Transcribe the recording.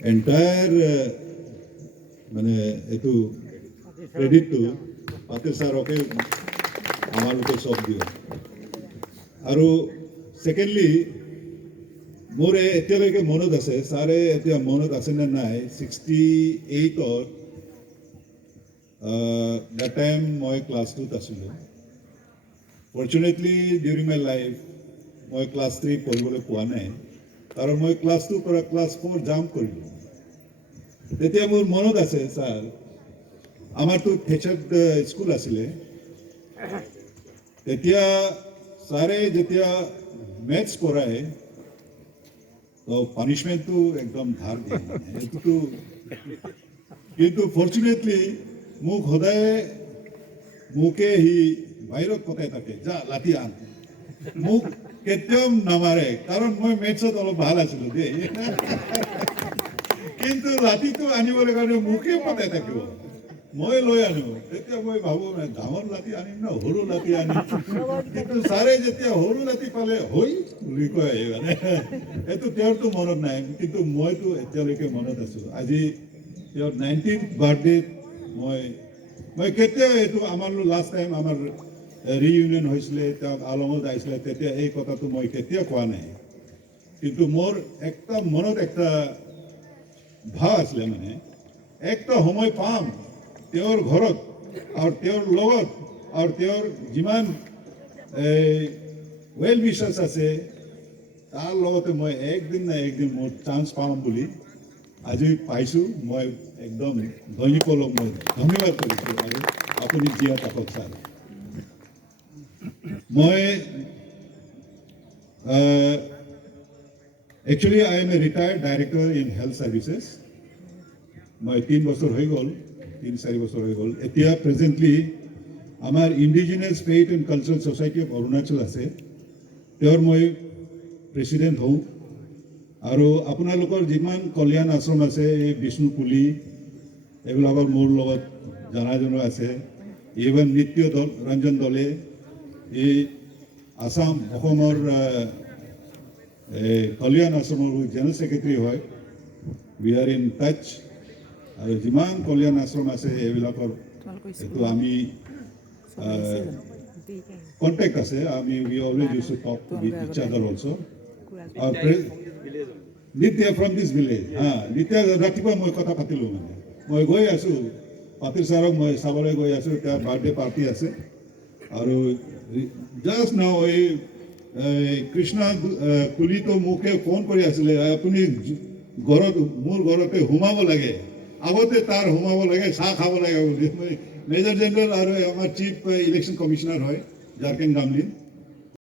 Entire মানে এইটো ক্ৰেডিটটো পাটিল ছাৰকে আমাৰ ওপৰত চব দিওঁ। আৰু ছেকেণ্ডলি মোৰ এতিয়ালৈকে মনত আছে, ছাৰে এতিয়া মনত আছেনে নাই, 68ত that time মই ক্লাছ 2ত আছিলোঁ। ফৰ্চুনেটলি ডিউৰিং মাই লাইফ মই ক্লাছ 3 পঢ়িবলৈ পোৱা নাই, কাৰণ মই ক্লাছ 2 পৰা ক্লাছ 4 জাম্প কৰিলোঁ। তেতিয়া মোৰ মনত আছে ছাৰ, আমাৰতো থেচাৰ্ড স্কুল আছিলে, তেতিয়া ছাৰে যেতিয়া মেথছ পঢ়ায় তো পানিছমেণ্টটো একদম ধাৰ দিয়ে, এইটোতো। কিন্তু ফৰ্চুনেটলি মোক সদায় মোকে সি বাহিৰত পঠাই থাকে, যা লাঠি আন। মোক কেতিয়াও নামাৰে, কাৰণ মই মেথছত অলপ ভাল আছিলোঁ দেই। কিন্তু লাঠিটো আনিবলৈ কাৰণে মোকে পঠাই থাকিব, মই লৈ আনো। তেতিয়া মই ভাবোঁ ডাঙৰ লাঠি আনিম না সৰু লাঠি আনিম। কিন্তু ছাৰে যেতিয়া সৰু লাঠি পালে হৈ বুলি কয়, মানে এইটো তেওঁৰতো মনত নাই, কিন্তু মইতো এতিয়ালৈকে মনত আছোঁ। আজি তেওঁৰ 19th বাৰ্থডেত মই কেতিয়াও এইটো আমাৰ লাষ্ট টাইম আমাৰ ৰিইউনিয়ন হৈছিলে, তেওঁক আলমত আহিছিলে, তেতিয়া এই কথাটো মই কেতিয়াও কোৱা নাই। কিন্তু মোৰ একটা মনত একটা ভাৱ আছিলে, মানে একটা সময় পাম তেওঁৰ ঘৰত আৰু তেওঁৰ লগত আৰু তেওঁৰ যিমান ৱেল উইচাৰ্ছ আছে তাৰ লগতে মই একদিন না একদিন মোৰ চান্স পাম বুলি আজি পাইছোঁ। মই একদম দৈনিকলক মই ধন্যবাদ কৰিছোঁ, আৰু আপুনি জীয়াই থাকক ছাৰ। মই actually I M A retired director in health services. মই 3 বছৰ হৈ গ'ল, 3-4 বছৰ হৈ গ'ল। এতিয়া প্ৰেজেণ্টলি আমাৰ indigenous faith and cultural society of Arunachal আছে, তেওঁৰ মই প্ৰেচিডেণ্ট হওঁ। আৰু আপোনালোকৰ যিমান কল্যাণ আশ্ৰম আছে, এই বিষ্ণুপুলি এইবিলাকৰ মোৰ লগত জনা আছে। ইভেন নৃত্য দল ৰঞ্জন দলে এই অসমৰ কল্যাণ আশ্ৰমৰ জেনেৰেল ছেক্ৰেটাৰী হয়। We are in touch. আৰু যিমান কল্যাণ আশ্ৰম আছে এইবিলাকৰ এইটো আমি কণ্টেক্ট আছে, আমি we always use to talk with each other also'. নিত্য ফ্ৰম দিছ ভিলেজ, নিত্য ৰাতিপুৱা মই কথা পাতিলোঁ, মানে মই গৈ আছোঁ পাটিল ছাৰক মই চাবলৈ গৈ আছোঁ, তেওঁৰ বাৰ্থডে পাৰ্টি আছে। আৰু জাষ্ট নাও এই কৃষ্ণা কুলিতো মোকে ফোন কৰি আছিলে, আপুনি ঘৰত মোৰ ঘৰতে সোমাব লাগে, আগতে তাৰ সোমাব লাগে, চাহ খাব লাগে বুলি। মেজৰ জেনেৰেল আৰু আমাৰ চিফ ইলেকশ্যন কমিশ্যনাৰ হয় ঝাৰখণ্ড গামলিন।